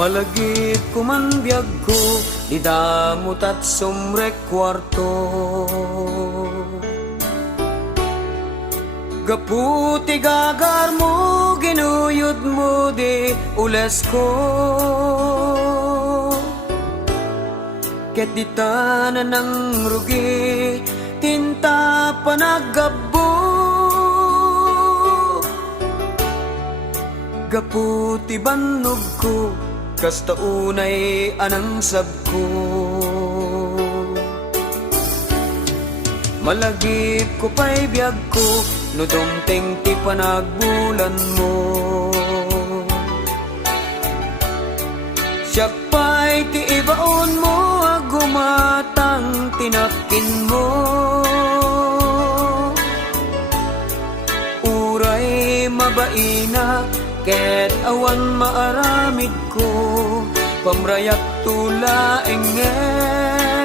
Malagip ko man biyag ko, di damot at sumrek kwarto. Gaputi gagar mo, ginuyod mo di ules ko. Ket di tanan ng rugi, tinta panagabo. Gaputi banog ko, kasta unay anang sabko. Malagip ko pa'y biyag ko, no dumteng ti panagbulan mo. Siyak pa'y ti ibaon mo, agumatang tinakin mo. Uray mabaina, ket awan maaramid ko, pamrayak tula engen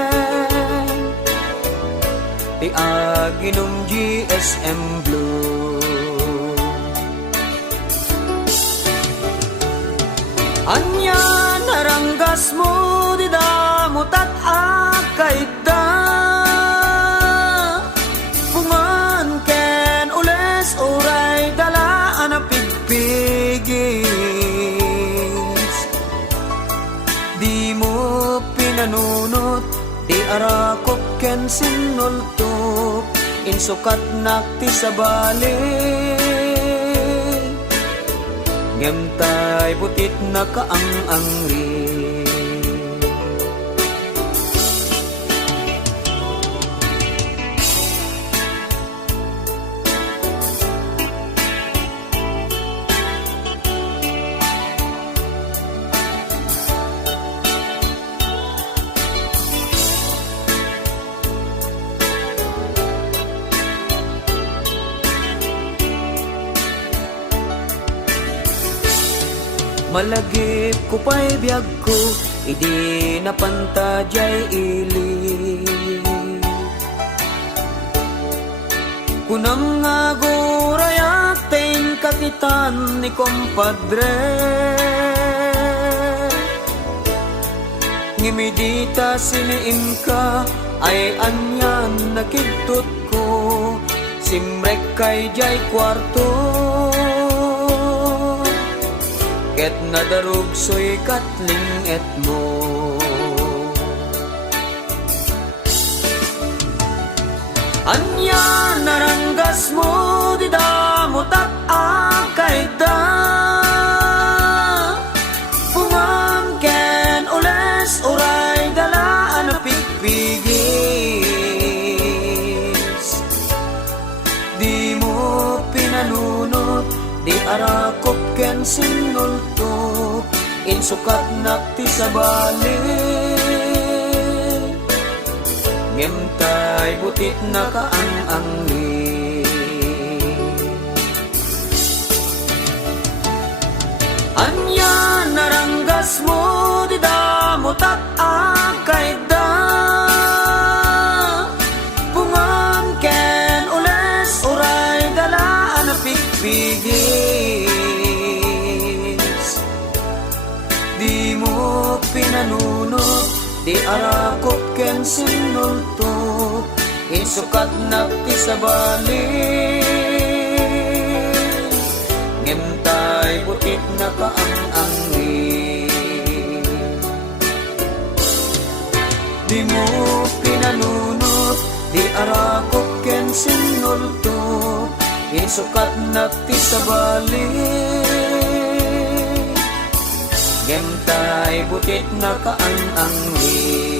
ti aginom GSM Blue. Anya naranggas mo, di damot at akaida. Pumangken ules uray dalaan na pigpigis. Di mo pinanunot, di arakop ken sinultop, insukat nakti sa balik. Ngemtay butit na kaang-angri. Malagip ko pa'y biyag ko, idi napantadyay ili. Kunang nga gurayak ting kakitan ni kompadre. Ngimidita siniim ka, ay anyan nakigtot ko, simrek kay jay kwarto. Ket nadarug so'y katling et mo. Anya naranggas mo, di damot at akaida. Pumangken ules uray dalaan na pigpigis. Di mo pinanunot, di arakop ken sinulto, insukat nakti sa balik. Ngemtay butit na kaang-angli. Anya naranggas mo, di damot at akaida. Pumangken ules uray dalaan na pigpigis. Di mo pinanunot, di arakop ken sinulto, insukat nakti sa balik. Ngemtay butit na kaang-angli. Di mo pinanunot, di arakop ken sinulto, insukat nakti sa balik. Ngemtay butit na kaang-angli.